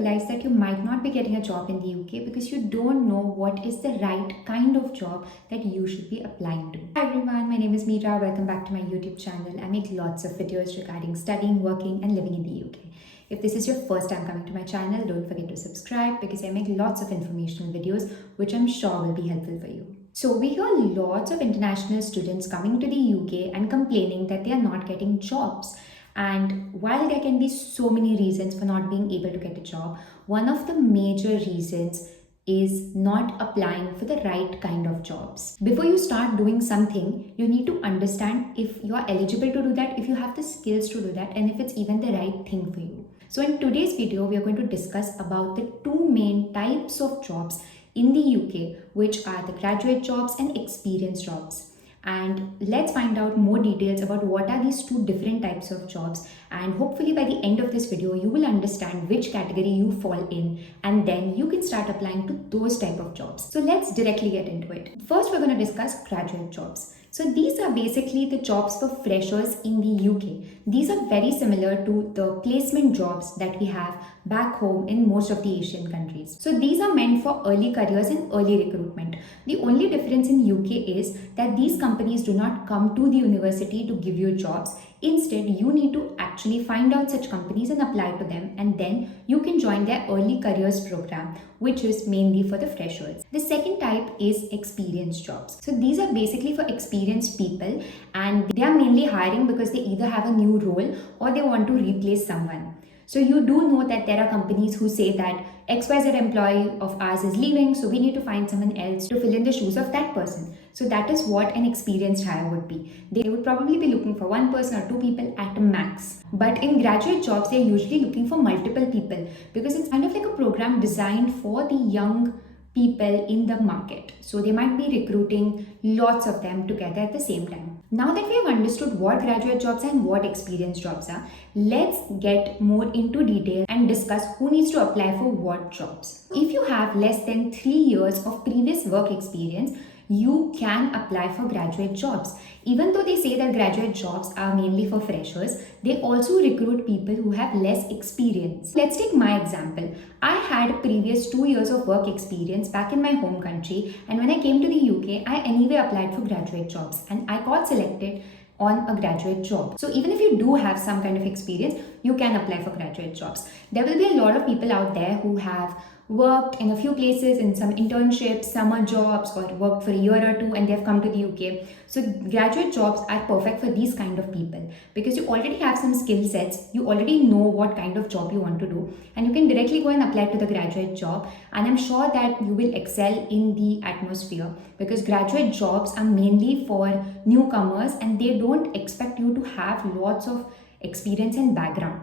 realize that you might not be getting a job in the UK because you don't know what is the right kind of job that you should be applying to. Hi everyone, my name is Meera. Welcome back to my YouTube channel. I make lots of videos regarding studying, working, and living in the UK. If this is your first time coming to my channel, don't forget to subscribe because I make lots of informational videos which I'm sure will be helpful for you. So we hear lots of international students coming to the UK and complaining that they are not getting jobs. And while there can be so many reasons for not being able to get a job, one of the major reasons is not applying for the right kind of jobs. Before you start doing something, you need to understand if you are eligible to do that, if you have the skills to do that, and if it's even the right thing for you. So in today's video, we are going to discuss about the two main types of jobs in the UK, which are the graduate jobs and experience jobs. And let's find out more details about what are these two different types of jobs, and hopefully by the end of this video you will understand which category you fall in, and then you can start applying to those type of jobs. So let's directly get into it. First, we're going to discuss graduate jobs. So these are basically the jobs for freshers in the UK. These are very similar to the placement jobs that we have back home in most of the Asian countries. So these are meant for early careers and early recruitment. The only difference in UK is that these companies do not come to the university to give you jobs. Instead, you need to actually find out such companies and apply to them, and then you can join their early careers program, which is mainly for the freshers. The second type is experience jobs. So these are basically for experienced people, and they are mainly hiring because they either have a new role or they want to replace someone. So you do know that there are companies who say that XYZ employee of ours is leaving, so we need to find someone else to fill in the shoes of that person. So that is what an experienced hire would be. They would probably be looking for one person or two people at a max. But in graduate jobs, they're usually looking for multiple people because it's kind of like a program designed for the young people in the market. So they might be recruiting lots of them together at the same time. Now that we have understood what graduate jobs and what experience jobs are, let's get more into detail and discuss who needs to apply for what jobs. If you have less than 3 years of previous work experience, you can apply for graduate jobs. Even though they say that graduate jobs are mainly for freshers, they also recruit people who have less experience. Let's take my example. I had previous 2 years of work experience back in my home country, and when I came to the UK, I anyway applied for graduate jobs and I got selected on a graduate job. So even if you do have some kind of experience, you can apply for graduate jobs. There will be a lot of people out there who have worked in a few places in some internships, summer jobs, or worked for a year or two and they've come to the UK. So graduate jobs are perfect for these kind of people because you already have some skill sets, you already know what kind of job you want to do, and you can directly go and apply to the graduate job, and I'm sure that you will excel in the atmosphere because graduate jobs are mainly for newcomers and they don't expect you to have lots of experience and background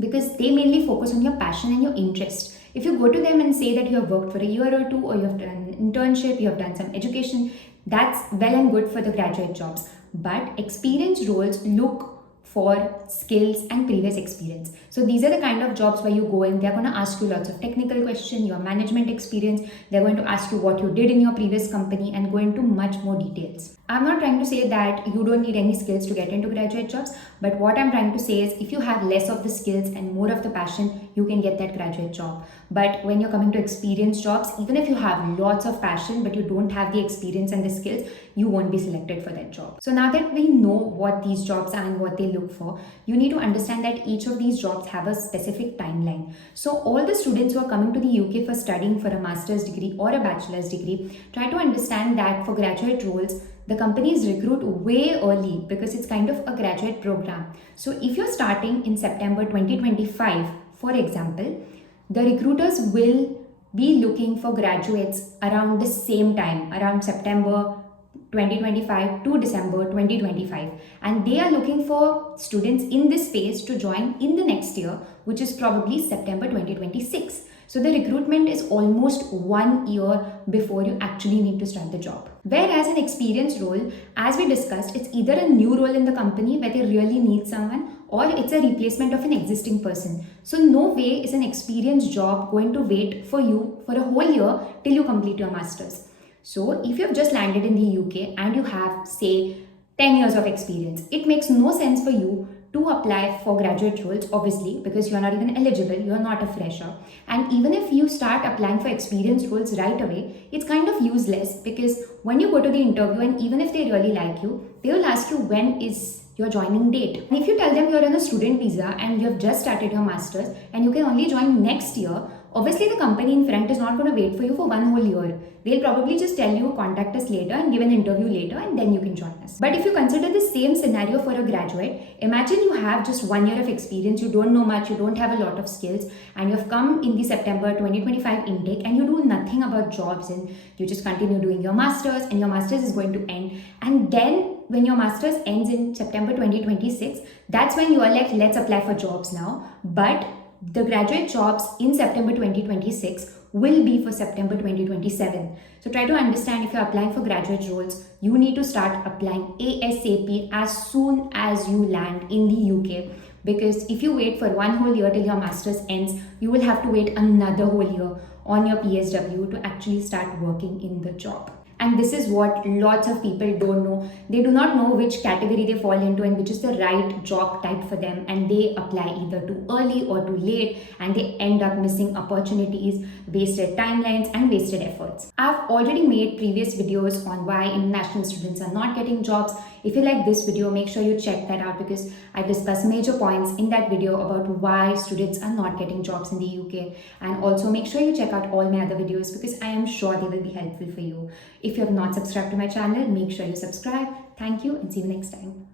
because they mainly focus on your passion and your interest. If you go to them and say that you have worked for a year or two, or you have done an internship, you have done some education, that's well and good for the graduate jobs. But experience roles look for skills and previous experience. So these are the kind of jobs where you go and they're going to ask you lots of technical questions, your management experience, they're going to ask you what you did in your previous company and go into much more details. I'm not trying to say that you don't need any skills to get into graduate jobs, but what I'm trying to say is if you have less of the skills and more of the passion, you can get that graduate job. But when you're coming to experience jobs, even if you have lots of passion but you don't have the experience and the skills, you won't be selected for that job. So now that we know what these jobs are and what they look for, you need to understand that each of these jobs have a specific timeline. So all the students who are coming to the UK for studying for a master's degree or a bachelor's degree, try to understand that for graduate roles, the companies recruit way early because it's kind of a graduate program. So if you're starting in September 2025, for example, the recruiters will be looking for graduates around the same time, around September 2025 to December 2025, and they are looking for students in this phase to join in the next year, which is probably September 2026. So the recruitment is almost 1 year before you actually need to start the job. Whereas an experience role, as we discussed, it's either a new role in the company where they really need someone, or it's a replacement of an existing person. So no way is an experienced job going to wait for you for a whole year till you complete your master's. So if you have just landed in the UK and you have, say, 10 years of experience, it makes no sense for you to apply for graduate roles, obviously, because you're not even eligible, you're not a fresher. And even if you start applying for experienced roles right away, it's kind of useless because when you go to the interview and even if they really like you, they will ask you when is your joining date. And if you tell them you're on a student visa and you have just started your master's and you can only join next year, obviously the company in front is not going to wait for you for one whole year. They'll probably just tell you contact us later and give an interview later and then you can join us. But if you consider the same scenario for a graduate, imagine you have just 1 year of experience, you don't know much, you don't have a lot of skills, and you've come in the September 2025 intake and you do nothing about jobs and you just continue doing your masters and your masters is going to end. And then when your master's ends in September 2026, that's when you are like, let's apply for jobs now. But the graduate jobs in September 2026 will be for September 2027. So try to understand, if you're applying for graduate roles, you need to start applying ASAP as soon as you land in the UK. Because if you wait for one whole year till your master's ends, you will have to wait another whole year on your PSW to actually start working in the job. And this is what lots of people don't know. They do not know which category they fall into and which is the right job type for them. And they apply either too early or too late and they end up missing opportunities, wasted timelines and wasted efforts. I've already made previous videos on why international students are not getting jobs. If you like this video, make sure you check that out because I discuss major points in that video about why students are not getting jobs in the UK. And also make sure you check out all my other videos because I am sure they will be helpful for you. If you have not subscribed to my channel, make sure you subscribe. Thank you and see you next time.